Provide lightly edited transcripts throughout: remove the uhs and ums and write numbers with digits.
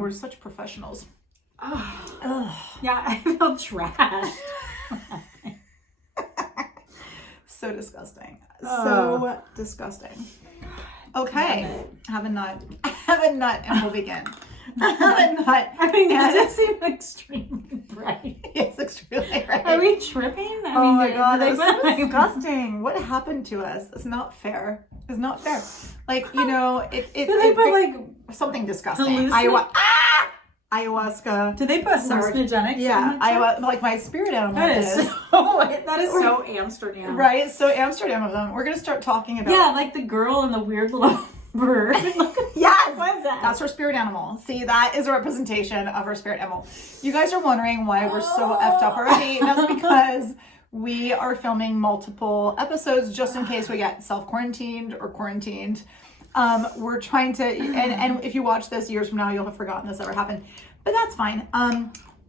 We're such professionals. Yeah, I feel trash. So disgusting. So disgusting. Okay. Have a nut. Have a nut and we'll begin. Have a nut. I mean, does it seem extremely bright? It's extremely bright. Are we tripping? I Oh mean, my God, they that's so disgusting. What happened to us? It's not fair. It's not fair. Like, you know, Did they put like something disgusting. Ayahuasca. Did they put hallucinogenics? Yeah, like my spirit animal. That is so Amsterdam. Right, so Amsterdam of them. We're gonna start talking about. Yeah, like the girl and the weird little bird. Yes, what is that? That's her spirit animal. See, that is a representation of her spirit animal. You guys are wondering why we're so effed up already. That's because we are filming multiple episodes just in case we get self-quarantined or quarantined. We're trying to, and if you watch this years from now, you'll have forgotten this ever happened, but that's fine.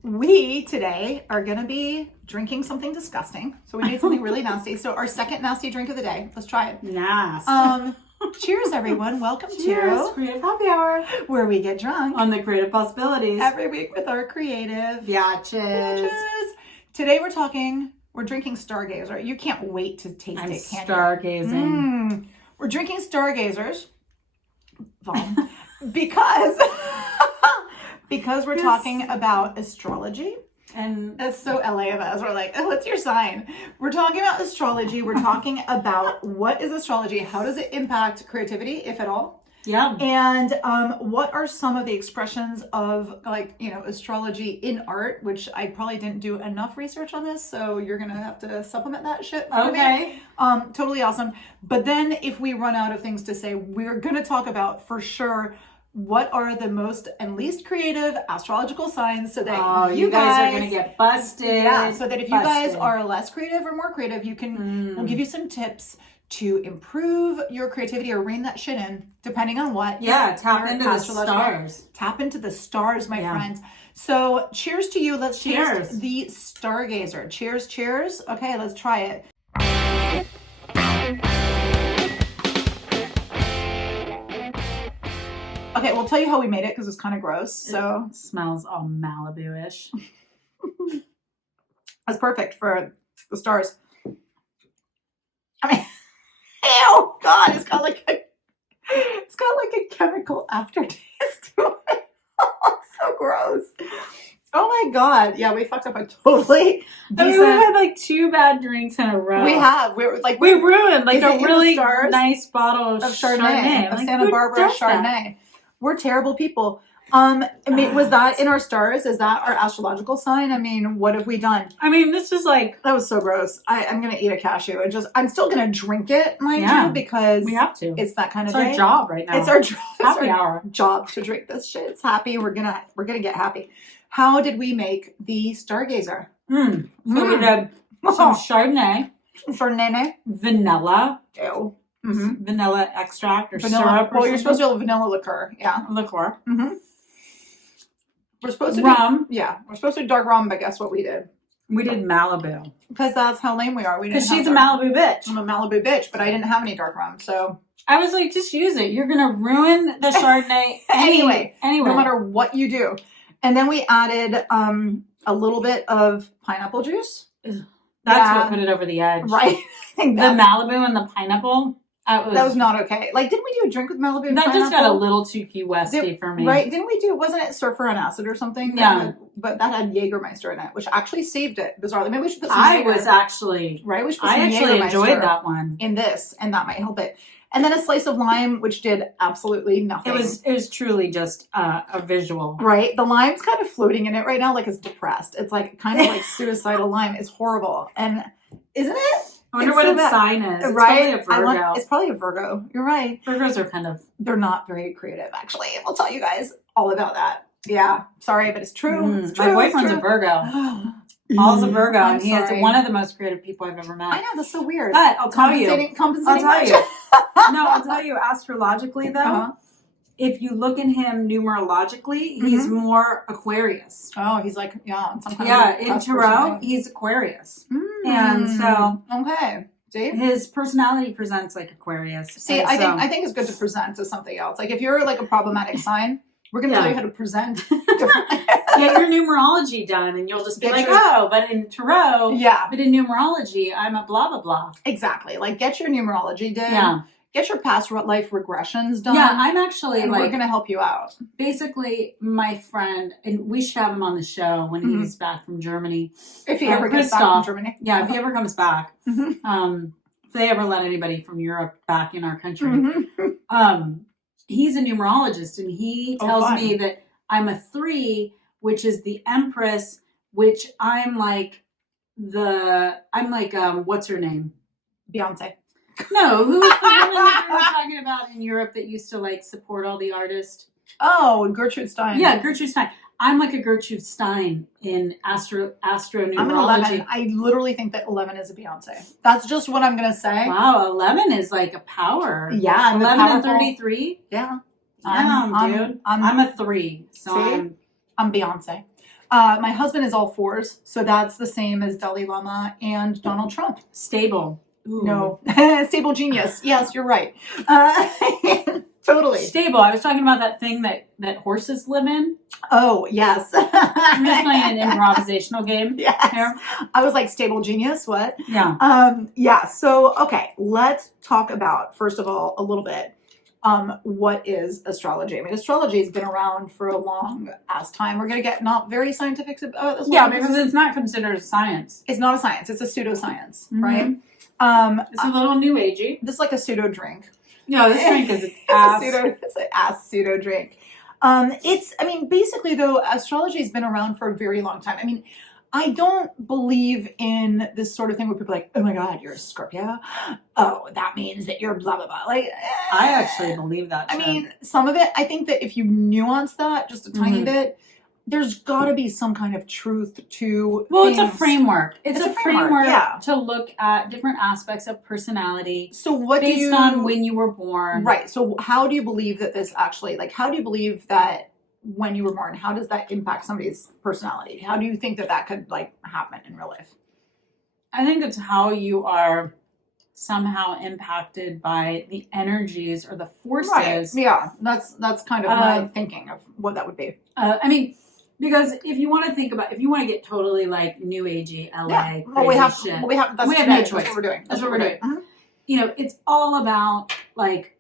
We today are going to be drinking something disgusting. So we made something really nasty. So our second nasty drink of the day. Let's try it. Nasty. Cheers, everyone. Welcome to Creative Happy Hour, where we get drunk on the creative possibilities every week with our creative biatches. Today we're drinking Stargazer. You can't wait to taste it, can't you? Stargazing. We're drinking Stargazers because we're talking about astrology. And that's so LA of us. We're like, oh, what's your sign? We're talking about astrology. We're talking about what is astrology? How does it impact creativity, if at all? Yeah. And what are some of the expressions of, like, you know, astrology in art, which I probably didn't do enough research on this, so you're going to have to supplement that shit for me. Totally awesome. But then if we run out of things to say, we're going to talk about, for sure, what are the most and least creative astrological signs so that you guys are going to get busted. Yeah, so that if you guys are less creative or more creative, you can, we'll give you some tips to improve your creativity or rein that shit in, depending on what. Yeah, tap into the stars. Tap into the stars, my friends. So cheers to you. Let's taste the Stargazer. Cheers, cheers. Okay, let's try it. Okay, we'll tell you how we made it because it's kind of gross. So it smells all Malibu-ish. That's perfect for the stars. I mean, oh God, it's got like a chemical aftertaste to it. It's so gross. Oh my God. Yeah, we fucked up a totally decent. I mean, we've had like 2 bad drinks in a row. We have. We ruined like a really nice bottle of Chardonnay. Of Santa Barbara Chardonnay. We're terrible people. I mean, was that in our stars? Is that our astrological sign? I mean, what have we done? I mean, this is like... That was so gross. I'm going to eat a cashew. I'm still going to drink it, mind you, because we have to. It's that kind of day. It's our job right now. It's our job. Happy hour. Job to drink this shit. It's happy. We're going to get happy. How did we make the Stargazer? So we did some Chardonnay. Chardonnay. Vanilla. Ew. Vanilla extract or vanilla syrup. Well, you're supposed to do vanilla liqueur. Yeah. Liqueur. We're supposed to rum. We're supposed to do dark rum, but guess what we did? We did Malibu. Because that's how lame we are. Because she's a Malibu bitch. I'm a Malibu bitch, but I didn't have any dark rum, so... I was like, just use it. You're going to ruin the Chardonnay anyway. No matter what you do. And then we added a little bit of pineapple juice. That's what put it over the edge. Right. The Malibu and the pineapple. That was not okay. Like, didn't we do a drink with Malibu and pineapple? That just got a little too Key Westy for me. Right. Didn't we do, wasn't it Surfer on Acid or something? Yeah. But that had Jägermeister in it, which actually saved it, bizarrely. Maybe we should put some I actually enjoyed that one. In this, and that might help it. And then a slice of lime, which did absolutely nothing. It was truly just a visual. Right. The lime's kind of floating in it right now, like it's depressed. It's like kind of like suicidal lime. It's horrible. And isn't it? I wonder what its sign is. It's probably a Virgo. It's probably a Virgo. You're right. Virgos are they're not very creative, actually. I'll tell you guys all about that. Yeah. Sorry, but it's true. It's true. My boyfriend's a Virgo. Paul's a Virgo, and he is one of the most creative people I've ever met. I know, that's so weird. But I'll tell you. I'll tell you, astrologically, though, if you look at him numerologically, he's more Aquarius. Oh, he's like, some kind of in Tarot, he's Aquarius. And so, okay. See? His personality presents like Aquarius. See, I think it's good to present as something else. Like if you're like a problematic sign, We're going to Yeah. tell you how to present differently. Get your numerology done, and you'll just be Get like, your- oh, but in tarot, Yeah, but in numerology, I'm a blah, blah, blah. exactly. Like, get your numerology done. Yeah. Get your past life regressions done. Yeah, I'm actually and we're like, going to help you out. basically, my friend, and we should have him on the show when Mhm. he's back from Germany. If he ever gets back from Christoph. Germany. Yeah, if he ever comes back. Mhm. If they ever let anybody from Europe back in our country. Mhm. He's a numerologist, and he Oh, tells fun. me that I'm a 3, which is the Empress, which I'm like what's her name? Beyonce. No, who's the woman that we were talking about in Europe that used to like support all the artists? Oh, Gertrude Stein. Yeah, Gertrude Stein. I'm like a Gertrude Stein in astronumerology. I'm an 11. I literally think that 11 is a Beyonce. That's just what I'm going to say. Wow, 11 is like a power. Yeah, I'm 11 and powerful. 33. Yeah. Damn, dude. I'm a 3. So See? I'm Beyonce. My husband is all 4s, so that's the same as Dalai Lama and Donald Trump. stable. Ooh. No, stable genius. Yes, you're right. Totally. Stable. I was talking about that thing that horses live in. Oh, yes. I'm just playing an improvisational game. Yes. Here. I was like, stable genius, what? Yeah. Yeah, so, okay, let's talk about, first of all, a little bit, what is astrology? I mean, astrology has been around for a long ass time. We're going to get not very scientific about this. Yeah, because it's not considered a science. It's not a science. It's a pseudoscience, Mhm. right? It's a little new agey. This is like a pseudo drink. No, this drink is It's an ass pseudo drink. Basically though, astrology has been around for a very long time. I mean, I don't believe in this sort of thing where people are like, oh my God, you're a Scorpio. Oh, that means that you're blah, blah, blah. Like, I actually believe that. I mean, some of it, I think that if you nuance that just a tiny bit, there's got to be some kind of truth to well, things. it's a framework. It's a framework yeah. to look at different aspects of personality So what based do you, on when you were born. Right. So how do you believe that this actually, like, how do you believe that when you were born, how does that impact somebody's personality? How do you think that that could, like, happen in real life? I think it's how you are somehow impacted by the energies or the forces. Right. Yeah. That's kind of my thinking of what that would be. Because if you want to think about, if you want to get totally like new agey LA, Yeah. Well, we have shit, no we have choice. no choice. That's what we're doing. That's what we're doing. Mhm. You know, it's all about like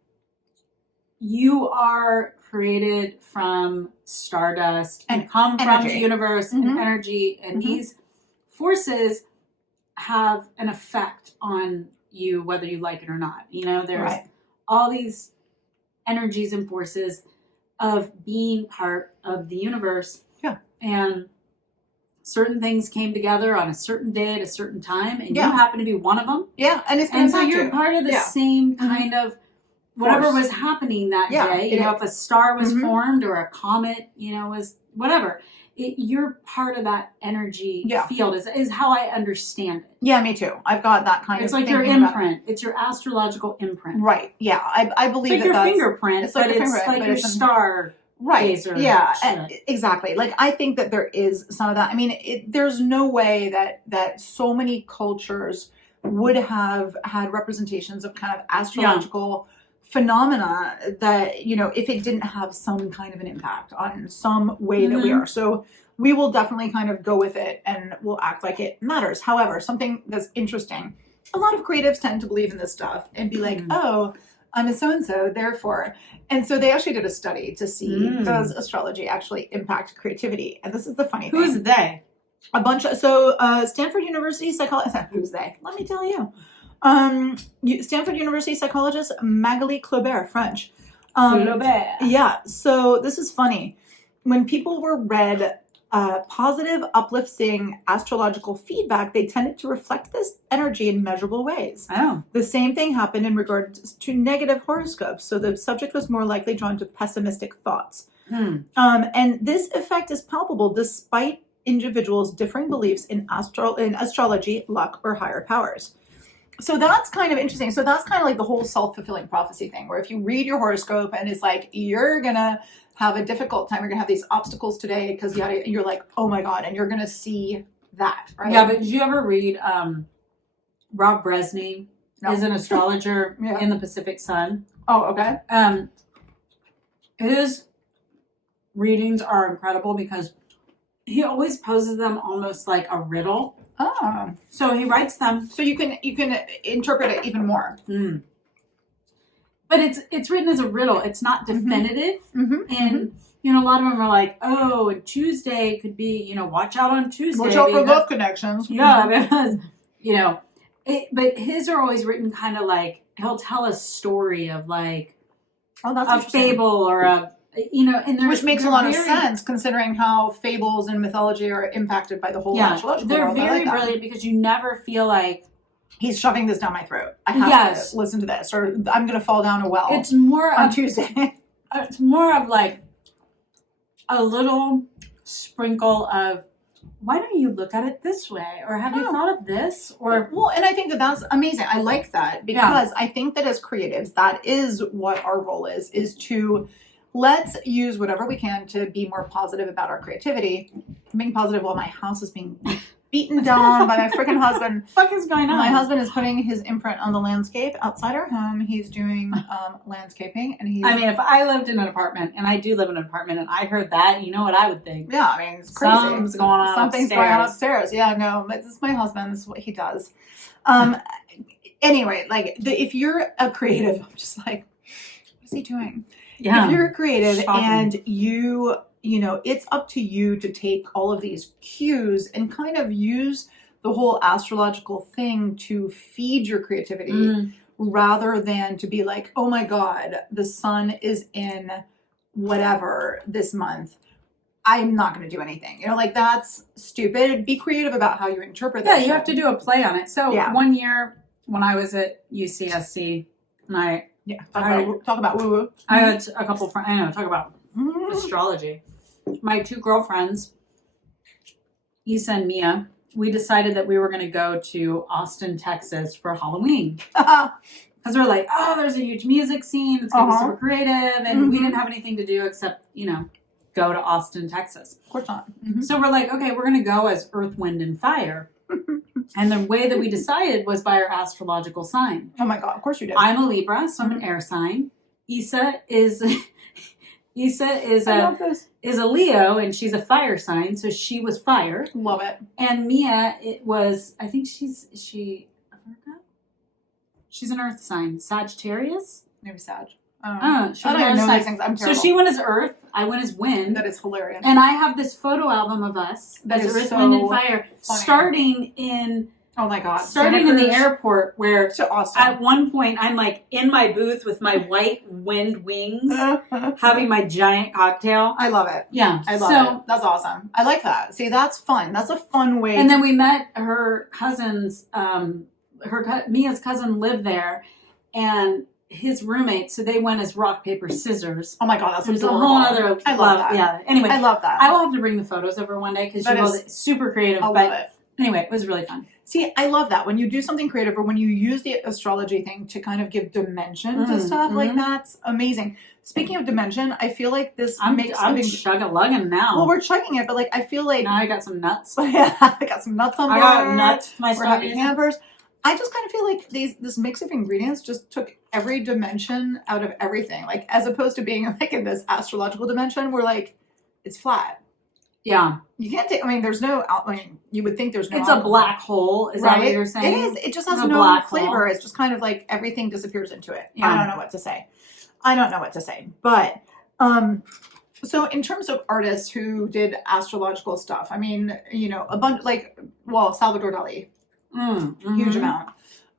you are created from stardust and come from energy. the universe Mhm. and energy, and Mhm. these forces have an effect on you whether you like it or not. You know, there's Right. all these energies and forces of being part of the universe. Yeah. And certain things came together on a certain day at a certain time, and Yeah. you happen to be one of them. Yeah. And it's going And to so impact you're you. part of the Yeah. same kind of whatever Force. was happening that Yeah, day. it You know, is. if a star was Mhm. formed or a comet, you know, was whatever. You're part of that energy Yeah. field is how I understand it. Yeah, me too. I've got that kind It's of like your thinking about- imprint. It's your astrological imprint. Right. Yeah. I believe It's like that your that's fingerprint, it's like but your it's fingerprint, like but your it's a- star. right. Gazer Yeah. shit. Exactly. Like, I think that there is some of that. I mean, there's no way that so many cultures would have had representations of kind of astrological phenomena that, you know, if it didn't have some kind of an impact on some way that we Mhm. are. So we will definitely kind of go with it and we'll act like it matters. However, something that's interesting, a lot of creatives tend to believe in this stuff and be like, oh, I'm a so-and-so, therefore. And so they actually did a study to see, does astrology actually impact creativity? And this is the funny thing. Who's they? Stanford University psychologist, who's they? Let me tell you. Stanford University psychologist Magali Claubert, French. Yeah, so this is funny. When people were read positive, uplifting astrological feedback, they tended to reflect this energy in measurable ways. Oh. The same thing happened in regards to negative horoscopes. So the subject was more likely drawn to pessimistic thoughts. And this effect is palpable despite individuals' differing beliefs in astrology, luck, or higher powers. So that's kind of interesting. So that's kind of like the whole self-fulfilling prophecy thing, where if you read your horoscope and it's like, you're going to have a difficult time, you're going to have these obstacles today because you're like, oh my God, and you're going to see that, right? Yeah, but did you ever read Rob Bresney is an astrologer in the Pacific Sun? Oh, okay. His readings are incredible because he always poses them almost like a riddle. Oh. So he writes them. So you can interpret it even more. Mm. But it's written as a riddle. It's not definitive. Mm-hmm. And, you know, a lot of them are like, oh, Tuesday could be, you know, watch out on Tuesday. Watch out for love connections. Yeah, because, you know, but his are always written kind of like, he'll tell a story of like a fable or a, you know, and which makes a lot of sense considering how fables and mythology are impacted by the whole astrological world. They're very brilliant because you never feel like he's shoving this down my throat. I have to listen to this, or I'm going to fall down a well. It's more on Tuesday. It's more of like a little sprinkle of, why don't you look at it this way? Or have you thought of this? Or well, and I think that that's amazing. I like that because I think that as creatives, that is what our role is to let's use whatever we can to be more positive about our creativity. I'm being positive while my house is being beaten down by my freaking husband. What the fuck is going on? My husband is putting his imprint on the landscape outside our home. He's doing landscaping, and he's. I mean, if I lived in an apartment, and I do live in an apartment, and I heard that, you know what I would think? Yeah, I mean, it's crazy. Something's going on upstairs. Yeah, no, this is my husband. This is what he does. Anyway, like if you're a creative, I'm just like, what is he doing? Yeah. If you're a creative and you know, it's up to you to take all of these cues and kind of use the whole astrological thing to feed your creativity rather than to be like, oh my God, the sun is in whatever this month. I'm not going to do anything. You know, like that's stupid. Be creative about how you interpret that. Yeah, you have to do a play on it. So one year when I was at UCSC and I talk about woo woo. I had a couple friends. I know, talk about astrology. My two girlfriends, Isa and Mia, we decided that we were going to go to Austin, Texas for Halloween. Because we're like, oh, there's a huge music scene. It's going to be super creative. And we didn't have anything to do except, you know, go to Austin, Texas. Of course not. So we're like, okay, we're going to go as Earth, Wind, and Fire. And the way that we decided was by our astrological sign. Oh my God, of course you did. I'm a Libra, so I'm an air sign. Isa is a Leo, and she's a fire sign, so she was fire. Love it. And Mia, it was, I think is she a Virgo? She's an earth sign. Sagittarius? Maybe Sag. I don't even know these things. I'm terrible. So she went as earth, I went as wind. That is hilarious. And I have this photo album of us as Earth, Wind, and Fire, starting in oh my God, starting in the airport where so awesome. At one point I'm like in my booth with my white wind wings, having my giant cocktail. I love it. Yeah, I love it. That's awesome. I like that. See, that's fun. That's a fun way. And then we met her cousins. Mia's cousin lived there, and his roommate, so they went as rock, paper, scissors. Oh my God, that's a whole other. I love that. Yeah. Anyway, I love that. I will have to bring the photos over one day because she was super creative. I love it. Anyway, it was really fun. See, I love that when you do something creative or when you use the astrology thing to kind of give dimension to stuff like that's amazing. Speaking of dimension, I feel like this I'm chug-a-lugging now. Well, we're chugging it, but like I feel like now I got some nuts. I got some nuts on board. I got nuts. We're having hampers. I just kind of feel like this mix of ingredients just took every dimension out of everything. Like as opposed to being like in this astrological dimension where like it's flat. Yeah. You can't take, I mean, there's no, I mean, you would think there's no. It's a black hole. Is that what you're saying? It is. It just has no flavor. It's just kind of like everything disappears into it. Yeah. I don't know what to say. But, so in terms of artists who did astrological stuff, I mean, you know, a bunch like, well, Salvador Dali. Huge amount.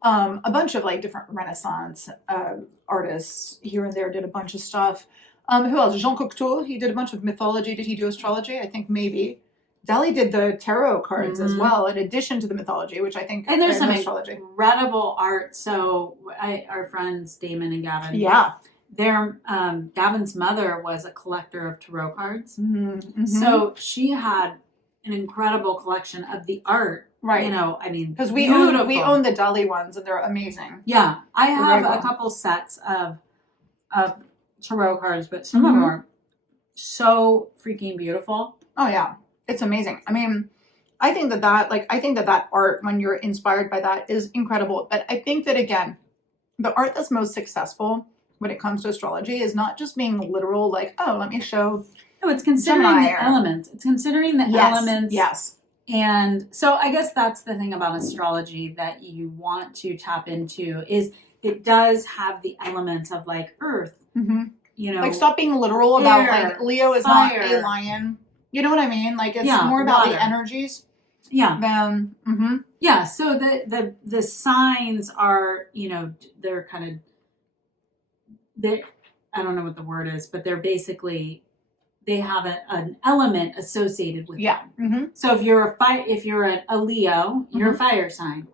A bunch of like different Renaissance artists here and there did a bunch of stuff. Who else? Jean Cocteau, he did a bunch of mythology. Did he do astrology? I think maybe. Dali did the tarot cards as well, in addition to the mythology, which I think. And there's some incredible art. So our friends Damon and Gavin. Yeah. Gavin's mother was a collector of tarot cards. So she had an incredible collection of the art. Right. You know, I mean, because we own the Dali ones and they're amazing. Yeah. I have a couple sets of tarot cards, but some of them are so freaking beautiful. Oh yeah. It's amazing. I mean, I think that art, when you're inspired by that, is incredible. But I think that again, the art that's most successful when it comes to astrology is not just being literal, like, oh, let me show No, it's considering Gemini the elements. It's considering the elements. Yes. And so I guess that's the thing about astrology that you want to tap into is it does have the elements of like earth, you know. Like stop being literal about air, like Leo is fire. not a lion. You know what I mean? Like it's Yeah, more about water. the energies. Yeah. Than, Yeah. So the signs are, you know, they're kind of, I don't know what the word is, but they're basically, they have an element associated with yeah. them. So if you're a Leo, you're a fire sign.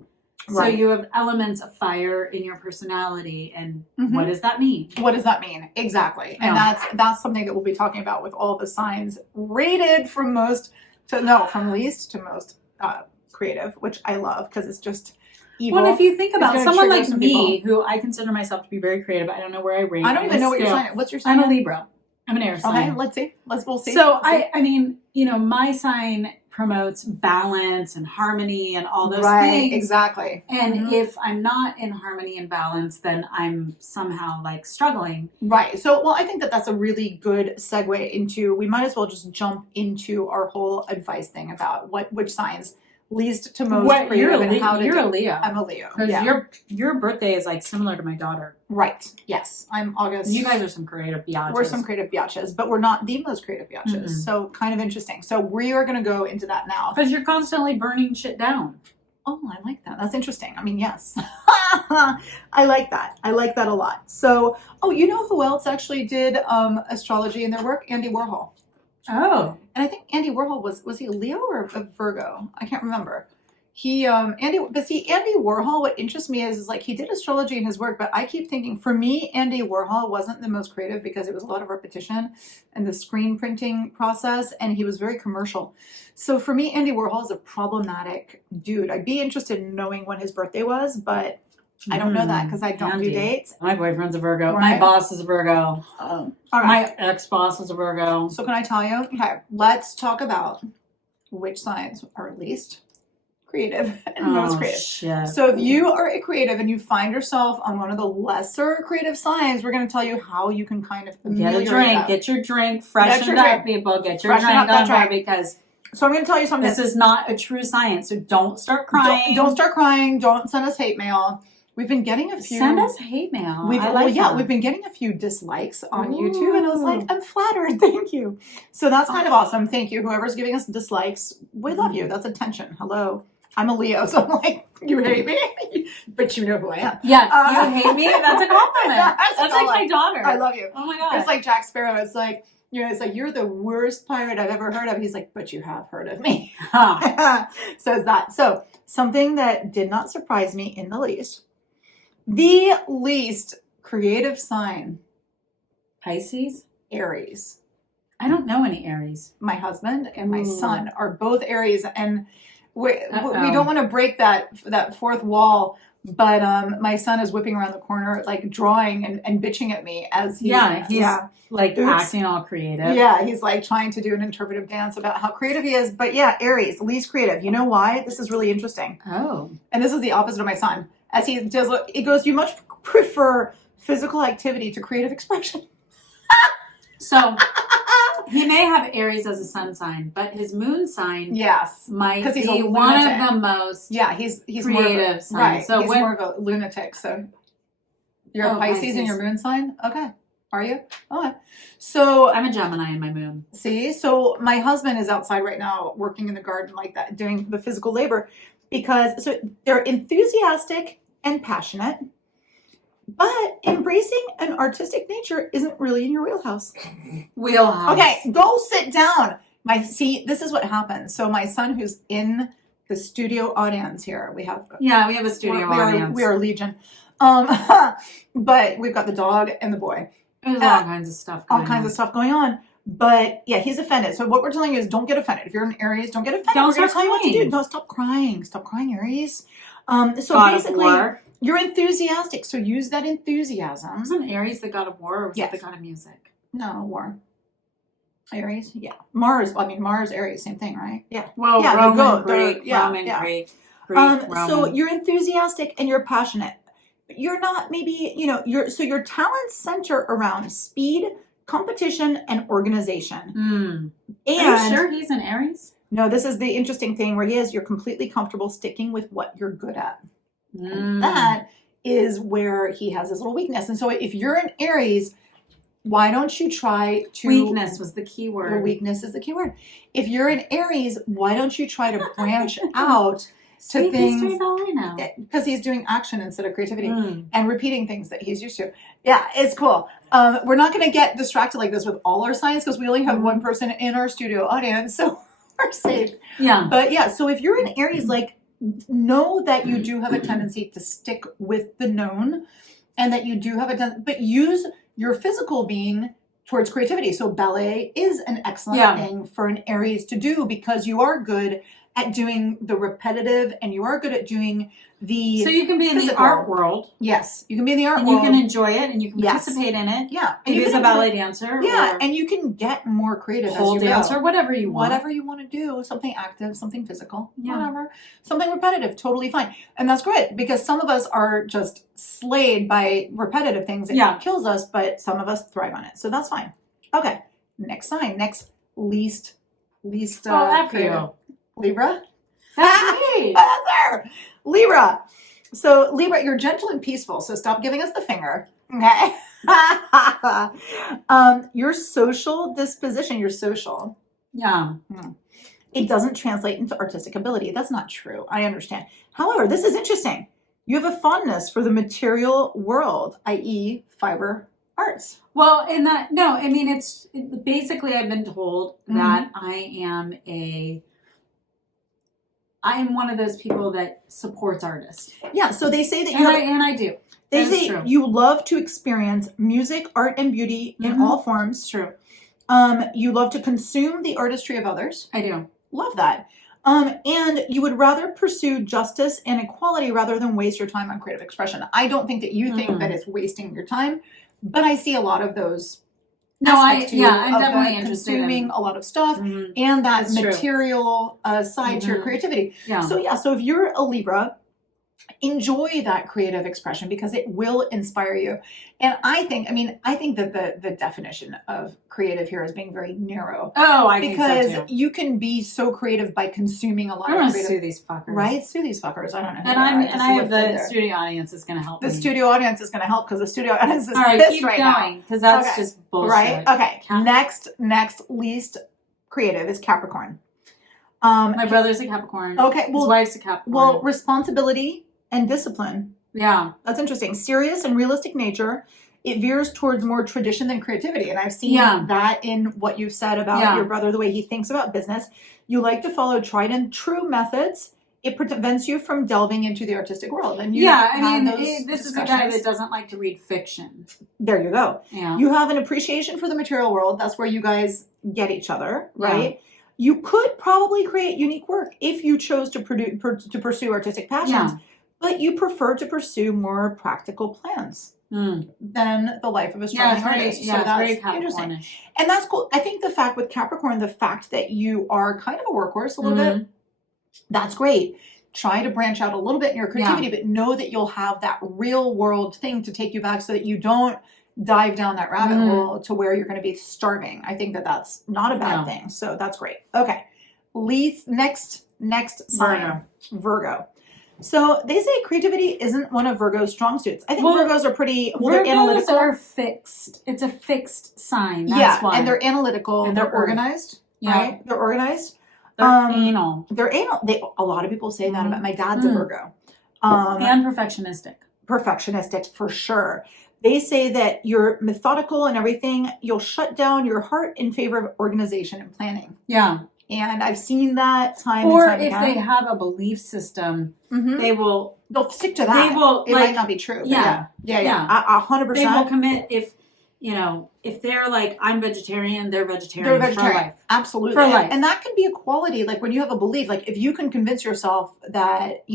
So Right. you have elements of fire in your personality, and what does that mean? What does that mean? Exactly. And that's something that we'll be talking about with all the signs rated from from least to most creative, which I love because it's just evil. Well, if you think about someone like some me, who I consider myself to be very creative, I don't know where I rank. I don't even know what your sign is. What's your sign? I'm a Libra. I'm an air sign. Okay, let's see. We'll see. So I mean, you know, my sign promotes balance and harmony and all those things. Exactly. And if I'm not in harmony and balance, then I'm somehow like struggling. Right. So, well, I think that that's a really good segue into, we might as well just jump into our whole advice thing about which signs least to most creative and how to You're a Leo. I'm a Leo. Because your birthday is like similar to my daughter. Right. Yes. I'm August. You guys are some creative biatches. We're some creative biatches, but we're not the most creative biatches. So kind of interesting. So we are going to go into that now. Because you're constantly burning shit down. Oh, I like that. That's interesting. I mean, yes. I like that. I like that a lot. So, you know who else actually did astrology in their work? Andy Warhol. Oh. And I think Andy Warhol was he a Leo or a Virgo? I can't remember. Andy Warhol, what interests me is like he did astrology in his work, but I keep thinking for me, Andy Warhol wasn't the most creative because it was a lot of repetition and the screen printing process, and he was very commercial. So for me, Andy Warhol is a problematic dude. I'd be interested in knowing when his birthday was, but I don't know that because I don't do dates. My boyfriend's a Virgo. Right? My boss is a Virgo. All right. My ex-boss is a Virgo. So can I tell you? Okay, let's talk about which signs are least creative and most creative. Shit. So if you are a creative and you find yourself on one of the lesser creative signs, we're going to tell you how you can kind of Get your drink, freshen up, people. Get your drink on there because. So I'm going to tell you something. This is not a true science. So don't start crying. Don't start crying. Don't send us hate mail. We've been getting a few. Send us hate mail. We've been getting a few dislikes on YouTube, and I was like, I'm flattered. Thank you. So that's kind of awesome. Thank you. Whoever's giving us dislikes, we love you. That's attention. Hello. I'm a Leo, so I'm like, you hate me, but you know who I am. Yeah, you hate me? That's a compliment. That's like my daughter. I love you. Oh my God. It's like Jack Sparrow. It's like, it's like, you're the worst pirate I've ever heard of. He's like, but you have heard of me. Says that. So something that did not surprise me in the least creative sign. Pisces? Aries. I don't know any Aries. My husband and my son are both Aries, and we don't want to break that fourth wall, but my son is whipping around the corner, like drawing and bitching at me as he's acting all creative. Yeah, he's like trying to do an interpretive dance about how creative he is. But yeah, Aries, least creative. You know why? This is really interesting. Oh. And this is the opposite of my son. As he goes, you much prefer physical activity to creative expression. So he may have Aries as a sun sign, but his moon sign might be one of the most he's creative signs. Right. So he's more of a lunatic. So you're a Pisces in your moon sign? Okay. Are you? Okay. So I'm a Gemini in my moon. See? So my husband is outside right now working in the garden like that, doing the physical labor because they're enthusiastic and passionate. But embracing an artistic nature isn't really in your wheelhouse. Okay, go sit down. This is what happens. So my son, who's in the studio audience here, we have a studio audience. We are legion. But we've got the dog and the boy. There's all kinds of stuff going on. But yeah, he's offended. So what we're telling you is don't get offended. If you're an Aries, don't get offended. Don't we're going to tell you what to do. Don't stop crying. Stop crying, Aries. Basically, you're enthusiastic, so use that enthusiasm. Isn't Aries the god of war, or was it the god of music? No, war. Aries, yeah. Mars, Aries, same thing, right? Yeah. Well, yeah, Roman, Greek. So you're enthusiastic and you're passionate. You're not maybe, your talents center around speed, competition and organization. Mm. And Are you sure he's an Aries? no, this is the interesting thing where you're completely comfortable sticking with what you're good at. Mm. And that is where he has his little weakness. And so if you're an Aries, why don't you try to... Weakness was the key word. The weakness is the key word. If you're an Aries, why don't you try to branch out to things... all I know. Because he's doing action instead of creativity and repeating things that he's used to. Yeah, it's cool. We're not going to get distracted like this with all our signs because we only have one person in our studio audience, so we're safe. Yeah. But yeah, so if you're an Aries, like, know that you do have a tendency to stick with the known and that you do have but use your physical being towards creativity. So ballet is an excellent thing for an Aries to do because you are good at doing the repetitive and you are good at doing the So you can be in physical. the art world. Yes, you can be in the art and world. You can enjoy it and you can participate in it. Yeah. Maybe as a ballet dancer. Yeah, or and you can get more creative pole as you dancer, go. whatever you want. Whatever you want to do, something active, something physical, Yeah. whatever. Something repetitive, totally fine. And that's great because some of us are just slayed by repetitive things. It kills us, but some of us thrive on it. So that's fine. Okay, next sign. Next least you. Libra? That's me. That's her. Libra. So Libra, you're gentle and peaceful, so stop giving us the finger. Okay. Your social disposition, you're social. Yeah. It doesn't translate into artistic ability. That's not true. I understand. However, this is interesting. You have a fondness for the material world, i.e. fiber arts. Well, it's basically I've been told that I am one of those people that supports artists. Yeah, so they say that I do. They say you love to experience music, art, and beauty in all forms. True. You love to consume the artistry of others. I do. Love that. And you would rather pursue justice and equality rather than waste your time on creative expression. I don't think that you think that it's wasting your time, but I see a lot of those. I'm definitely interested consuming a lot of stuff and that material side to your creativity. Yeah. So if you're a Libra, enjoy that creative expression because it will inspire you. And I think that the definition of creative here is being very narrow. Oh, I think so too. Because you can be so creative by consuming a lot of creative. Sue these fuckers. Right? Sue these fuckers. I don't know. And I have the studio audience is going to help The studio audience is going to help because the studio audience is all right, pissed keep right going because that's just bullshit. Right? Okay. Next least creative is Capricorn. My brother's a Capricorn. Okay. Well, his wife's a Capricorn. Well, responsibility and discipline. Yeah. That's interesting. Serious and realistic nature. It veers towards more tradition than creativity. And I've seen that in what you've said about your brother, the way he thinks about business. You like to follow tried and true methods. It prevents you from delving into the artistic world. And this is a guy that doesn't like to read fiction. There you go. Yeah. You have an appreciation for the material world. That's where you guys get each other, right? Yeah. You could probably create unique work if you chose to pursue artistic passions. Yeah. But you prefer to pursue more practical plans than the life of a struggling artist. Yeah, so that's very interesting. And that's cool. I think the fact with Capricorn, the fact that you are kind of a workhorse a little bit, that's great. Try to branch out a little bit in your creativity, but know that you'll have that real world thing to take you back so that you don't dive down that rabbit hole to where you're going to be starving. I think that that's not a bad thing. So that's great. Okay. Next sign, Virgo. So they say creativity isn't one of Virgo's strong suits. I think Virgos are pretty they're analytical. Are fixed. It's a fixed sign. That's why. And they're analytical and they're organized. Yeah. Right? They're organized. They're anal. They're anal. A lot of people say that about my dad's a Virgo. And perfectionistic. Perfectionistic for sure. They say that you're methodical and everything. You'll shut down your heart in favor of organization and planning. Yeah. And I've seen that time and time again. Or if they have a belief system, they'll stick to that. It might not be true. Yeah. 100%. They will commit if they're like, I'm vegetarian, they're vegetarian. For life. Absolutely. For life. And that can be a quality. Like when you have a belief, like if you can convince yourself that,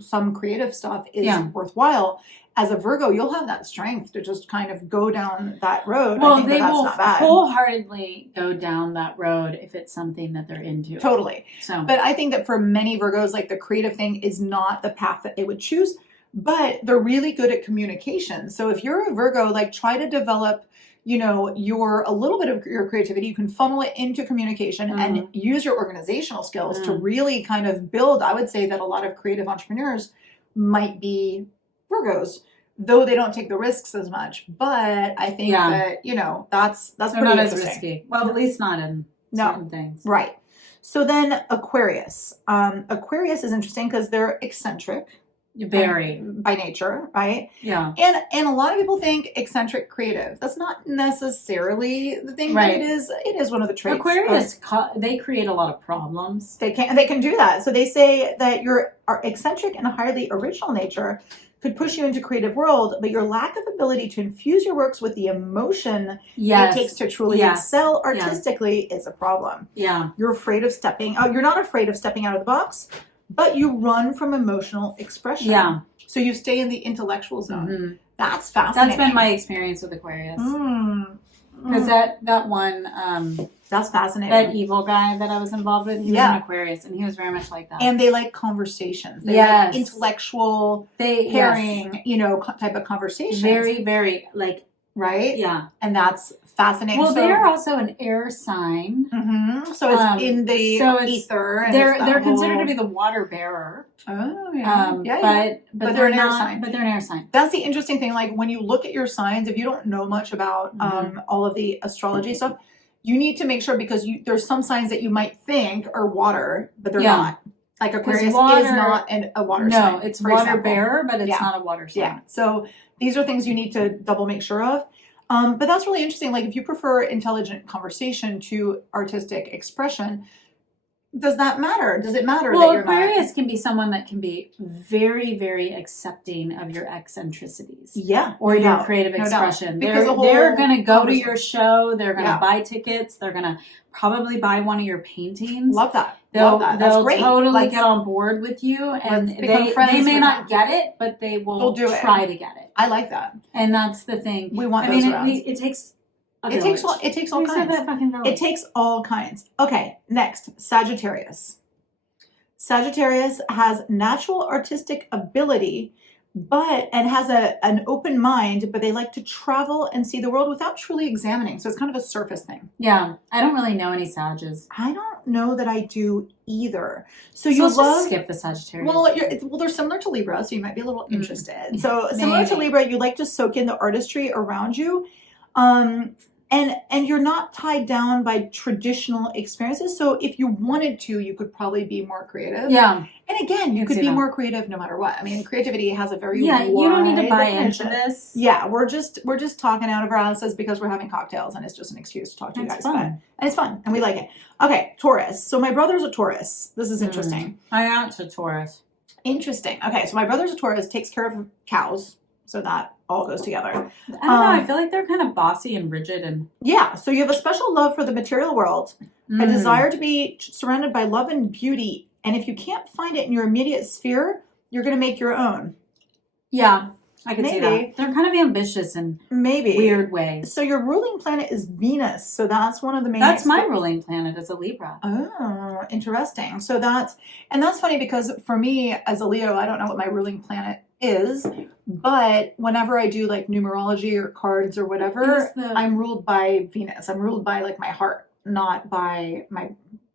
some creative stuff is worthwhile, as a Virgo, you'll have that strength to just kind of go down that road. Well, I think they that's will not bad. wholeheartedly go down that road if it's something that they're into. Totally. But I think that for many Virgos, like the creative thing is not the path that they would choose, but they're really good at communication. So if you're a Virgo, like try to develop, you're a little bit of your creativity, you can funnel it into communication and use your organizational skills to really kind of build. I would say that a lot of creative entrepreneurs might be Virgos, though they don't take the risks as much. But I think that, that's They're pretty not as interesting. risky. Well, at least not in certain things. Right. So then Aquarius. Aquarius is interesting because they're eccentric. Very. By nature, right? Yeah. And a lot of people think eccentric creative. That's not necessarily the thing, right. But it is one of the traits. Aquarius, they create a lot of problems. They can do that. So they say that your eccentric and highly original nature could push you into creative world, but your lack of ability to infuse your works with the emotion it takes to truly excel artistically is a problem. Yeah. You're not afraid of stepping out of the box, but you run from emotional expression. Yeah. So you stay in the intellectual zone. Mm-hmm. That's fascinating. That's been my experience with Aquarius. Because that one, that's fascinating. That evil guy that I was involved with, he was an Aquarius, and he was very much like that. And they like conversations. They like intellectual, pairing, type of conversations. Very, very like, right? Yeah. And that's fascinating. Well, they're also an air sign. Mm-hmm. So it's in the ether. And they're considered to be the water bearer. Oh, yeah. But they're an air sign. But they're an air sign. That's the interesting thing. Like when you look at your signs, if you don't know much about all of the astrology stuff, you need to make sure because there's some signs that you might think are water, but they're not. Like Aquarius is not a water sign. No, it's water bearer, but it's not a water sign. Yeah. So these are things you need to double make sure of. But that's really interesting. Like if you prefer intelligent conversation to artistic expression, does that matter? Does it matter that you're Aquarius can be someone that can be very, very accepting of your eccentricities. Yeah. Or your creative expression. They're going to go to your show. They're going to buy tickets. They're going to probably buy one of your paintings. Love that. They'll great. totally get on board with you. And they may not get it, but they will try to get it. I like that. And that's the thing. We want those around. It takes... It takes all kinds. It takes all kinds. Okay, next, Sagittarius. Sagittarius has natural artistic ability, and has an open mind, but they like to travel and see the world without truly examining. So it's kind of a surface thing. Yeah, I don't really know any Sages. I don't know that I do either. So let's just skip the Sagittarius. Well, they're similar to Libra, so you might be a little interested. So similar to Libra, you like to soak in the artistry around you. And you're not tied down by traditional experiences. So if you wanted to, you could probably be more creative. Yeah. And again, you could be more creative no matter what. I mean, creativity has a very wide you don't need to buy definition. into this. Yeah, we're just talking out of our asses because we're having cocktails and it's just an excuse to talk to you guys. And it's fun and we like it. Okay, Taurus. So my brother's a Taurus. This is interesting. I got to Taurus. Interesting. Okay, so my brother's a Taurus, takes care of cows. So that all goes together. I don't know. I feel like they're kind of bossy and rigid. So you have a special love for the material world, a desire to be surrounded by love and beauty. And if you can't find it in your immediate sphere, you're going to make your own. Yeah, I can see that. They're kind of ambitious in weird ways. So your ruling planet is Venus. So that's one of the main... That's my ruling planet is a Libra. Oh, interesting. So that's funny because for me as a Leo, I don't know what my ruling planet is, but whenever I do like numerology or cards or whatever, I'm ruled by Venus. I'm ruled by like my heart, not by my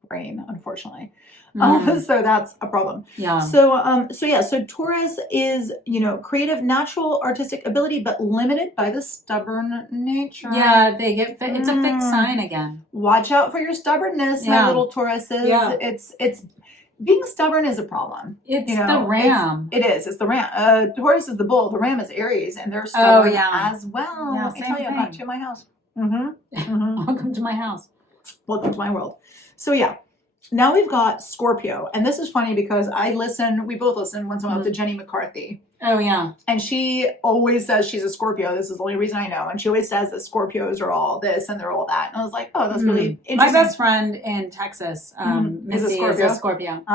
brain, unfortunately. So that's a problem. Yeah. So Taurus is, creative, natural, artistic ability, but limited by the stubborn nature. Yeah, it's a fixed sign again. Watch out for your stubbornness, my little Tauruses. Yeah. It's being stubborn is a problem. It's the ram. It's the ram. Taurus is the bull. The ram is Aries, and they're stubborn as well. Yeah, Let me tell you, come to my house. Welcome to my house. Welcome to my world. So now we've got Scorpio, and this is funny because we both listen once in a while to Jenny McCarthy. Oh, yeah. And she always says she's a Scorpio. This is the only reason I know. And she always says that Scorpios are all this and they're all that. And I was like, oh, that's really interesting. My best friend in Texas is a Scorpio.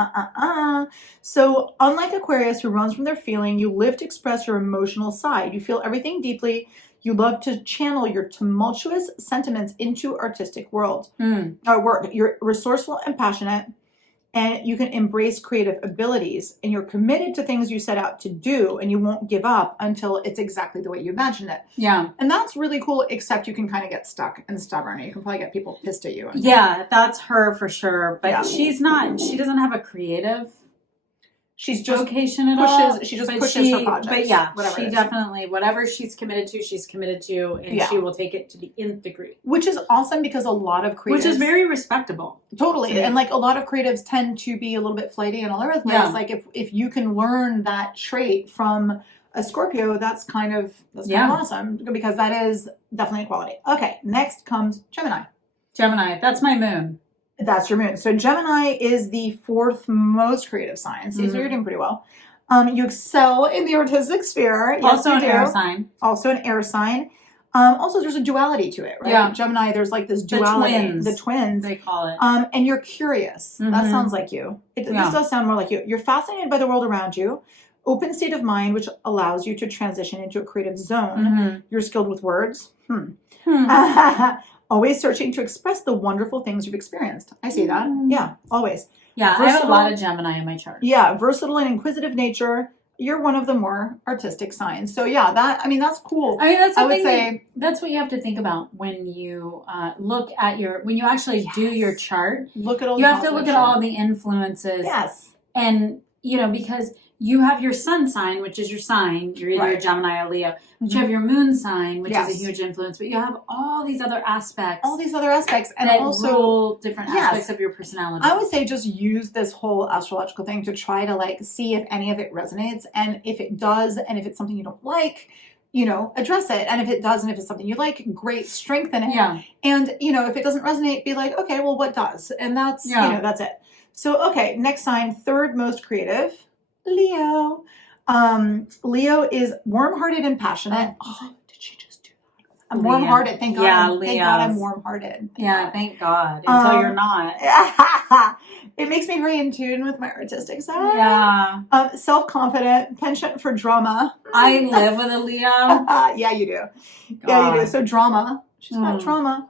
So unlike Aquarius, who runs from their feeling, you live to express your emotional side. You feel everything deeply. You love to channel your tumultuous sentiments into artistic work. You're resourceful and passionate. and you can embrace creative abilities, and you're committed to things you set out to do, and you won't give up until it's exactly the way you imagined it. Yeah. And that's really cool, except you can kind of get stuck and stubborn. You can probably get people pissed at you. Yeah, that's her for sure. But Yeah. she doesn't have a creative She's just vocation at all. She just But pushes her projects. But yeah, whatever she it is. definitely, whatever she's committed to, and Yeah. she will take it to the nth degree. Which is awesome because a lot of creatives... Which is very respectable. Totally. Yeah. And like a lot of creatives tend to be a little bit flighty and all over the place. Yeah. Like if you can learn that trait from a Scorpio, that's kind of awesome, because that is definitely a quality. Okay, next comes Gemini. Gemini, that's my moon. That's your moon. So Gemini is the 4th most creative sign. So you're doing pretty well. You excel in the artistic sphere. Yes, Also you an do. air sign. Also an air sign. Also, there's a duality to it, right? Yeah. Gemini, there's like this duality. The twins. They call it. And you're curious. That sounds like you. This does sound more like you. You're fascinated by the world around you. Open state of mind, which allows you to transition into a creative zone. You're skilled with words. Always searching to express the wonderful things you've experienced. I see that. Yeah, always. Yeah, I have a lot of Gemini in my chart. Yeah, versatile and inquisitive nature. You're one of the more artistic signs. So yeah, that's cool. I mean, I would say that's what you have to think about when you look at when you actually do your chart. Look at all. You have to look at all the influences. Yes. And because you have your sun sign, which is your sign. You're either a Gemini or Leo. But you have your moon sign, which is a huge influence. But you have all these other aspects. And that also rule different aspects of your personality. I would say just use this whole astrological thing to try to like see if any of it resonates. And if it does, and if it's something you don't like, address it. And if it does, and if it's something you like, great, strengthen it. Yeah. And, if it doesn't resonate, be like, okay, well, what does? And that's, that's it. So, okay, next sign, 3rd most creative. Leo. Leo is warm-hearted and passionate. Did she just do that? I'm warm-hearted. Thank God. Yeah, thank God I'm warm-hearted. Thank God. Until you're not. It makes me very in tune with my artistic side. Yeah. Self-confident, penchant for drama. I live with a Leo. Yeah, you do. God. Yeah, you do. So drama. She's got drama.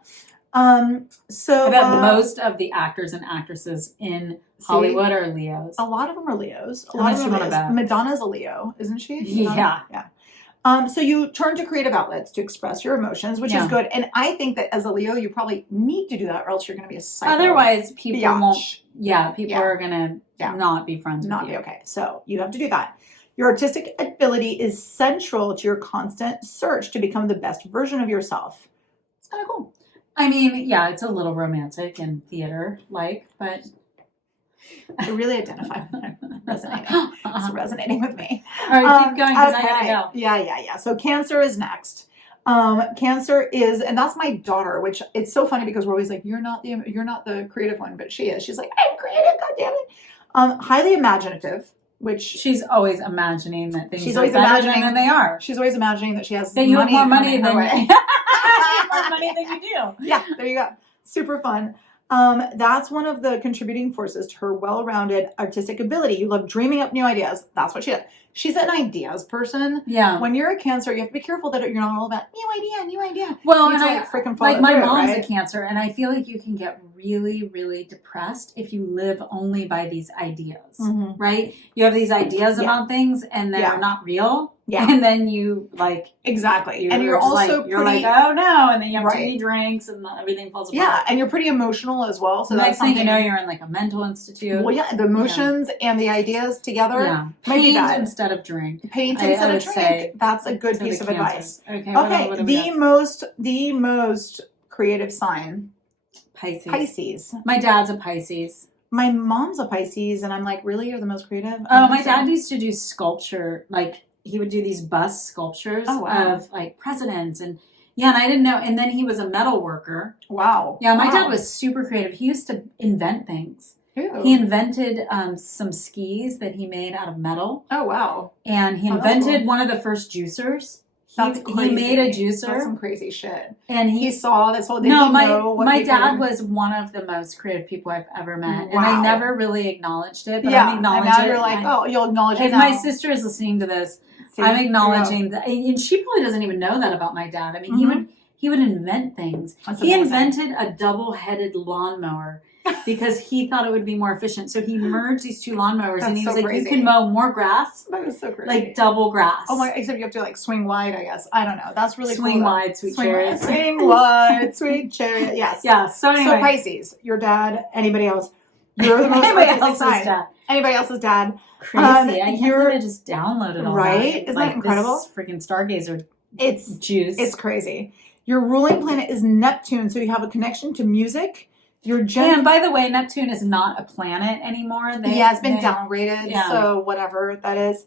So I bet most of the actors and actresses in Hollywood are Leos. A lot of them are Leos. A lot of them are Leos. Madonna's a Leo, isn't she? Yeah. Yeah. So you turn to creative outlets to express your emotions, which is good. And I think that as a Leo, you probably need to do that, or else you're going to be a psycho. Otherwise, people won't. Yeah, people are going to not be friends with you. Not be okay. So you have to do that. Your artistic ability is central to your constant search to become the best version of yourself. It's kind of cool. I mean, yeah, it's a little romantic and theater-like, but I really identify with it. Resonating. It's resonating with me. All right, keep going because I gotta go. Yeah. So Cancer is next. Cancer is, and that's my daughter, which it's so funny because we're always like, you're not the creative one, but she is. She's like, I'm creative, God damn it. Highly imaginative, which she's always imagining that things she's are always better imagining than they are. She's always imagining that she has that you have more money than more money than you do. Yeah, there you go. Super fun. That's one of the contributing forces to her well-rounded artistic ability. You love dreaming up new ideas. That's what she does. She's an ideas person. Yeah. When you're a Cancer, you have to be careful that you're not all about new idea. Well, and I freaking follow like my through, mom's right? a Cancer, and I feel like you can get really, really depressed if you live only by these ideas, right? You have these ideas about things, and they're not real. Yeah. And then you like exactly, and you're also you're like, oh no, and then you have too many drinks, and everything falls apart. Yeah, and you're pretty emotional as well. So next thing you know, you're in like a mental institute. Well, yeah, the emotions and the ideas together. Yeah, paint instead of drink. Paint instead of drink. That's a good piece of advice. Okay. Okay. The most creative sign. Pisces. My dad's a Pisces. My mom's a Pisces, and I'm like, really, you're the most creative? Oh, my dad used to do sculpture, like. He would do these bust sculptures of like presidents and I didn't know. And then he was a metal worker. Wow. Yeah, my dad was super creative. He used to invent things. Ew. He invented some skis that he made out of metal. Oh, wow. And he invented one of the first juicers. He made a juicer. That's some crazy shit. And he saw this whole. My dad was one of the most creative people I've ever met, and I never really acknowed it. But I'm acknowledging it. And now you're like, you'll acknowledge it. If my sister is listening to this, I'm acknowledging that, and she probably doesn't even know that about my dad. I mean, he would invent things. He invented a double-headed lawnmower because he thought it would be more efficient. So he merged these two lawnmowers, and That's he was so like, crazy. you can mow more grass, That is so crazy. like double grass. Oh my, except you have to like swing wide, I guess. I don't know. That's really Swing cool. wide, sweet chariot. Swing wide, sweet chariot. Yes. Yeah, so anyway. So Pisces, your dad, anybody else. You're the most Anybody artistic else's sign. dad. Anybody else's dad. Crazy. I can't you're- believe I just downloaded all Right? that. Isn't that incredible? This freaking Stargazer It's juice. It's crazy. Your ruling planet is Neptune, so you have a connection to music. Your And by the way, Neptune is not a planet anymore. it's been downgraded, Yeah. so whatever that is.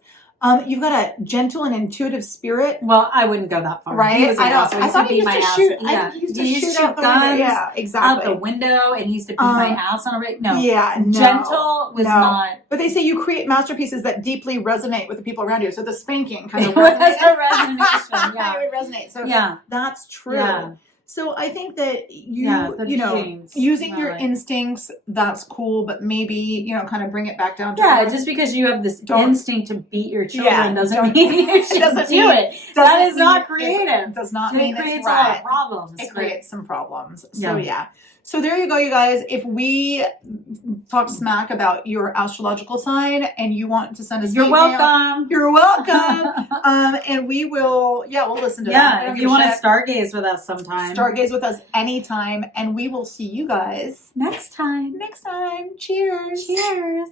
You've got a gentle and intuitive spirit, Well, I wouldn't go that far. right? He was an I know. asshole. He I used to thought he beat used my to ass. shoot. Yeah. I used to He used shoot to out the window. guns Yeah, out exactly. the window, and he used to beat my ass on a break. No. Yeah, no. Gentle was No. not. But they say you create masterpieces that deeply resonate with the people around you. So the spanking kind of It was resonated. a resonation, yeah. It would resonate. So Yeah. that's true. Yeah. So I think that The you know, beings. using your Right. instincts, that's cool, but maybe, kind of bring it back down to Yeah, earth. just because you have this Don't- instinct to beat your children Yeah, doesn't don't- mean you should doesn't do mean- it. That doesn't is not mean creative. It does not It mean creates it's a lot right. of problems. It but- creates some problems. Yeah. So yeah. So there you go, you guys. If we talk smack about your astrological sign and you want to send us You're email, welcome. You're welcome. And we will, we'll listen to that. I Yeah, don't if give you a want to shit. stargaze with us sometime. Stargaze with us anytime, and we will see you guys next time. next time. Cheers. Cheers.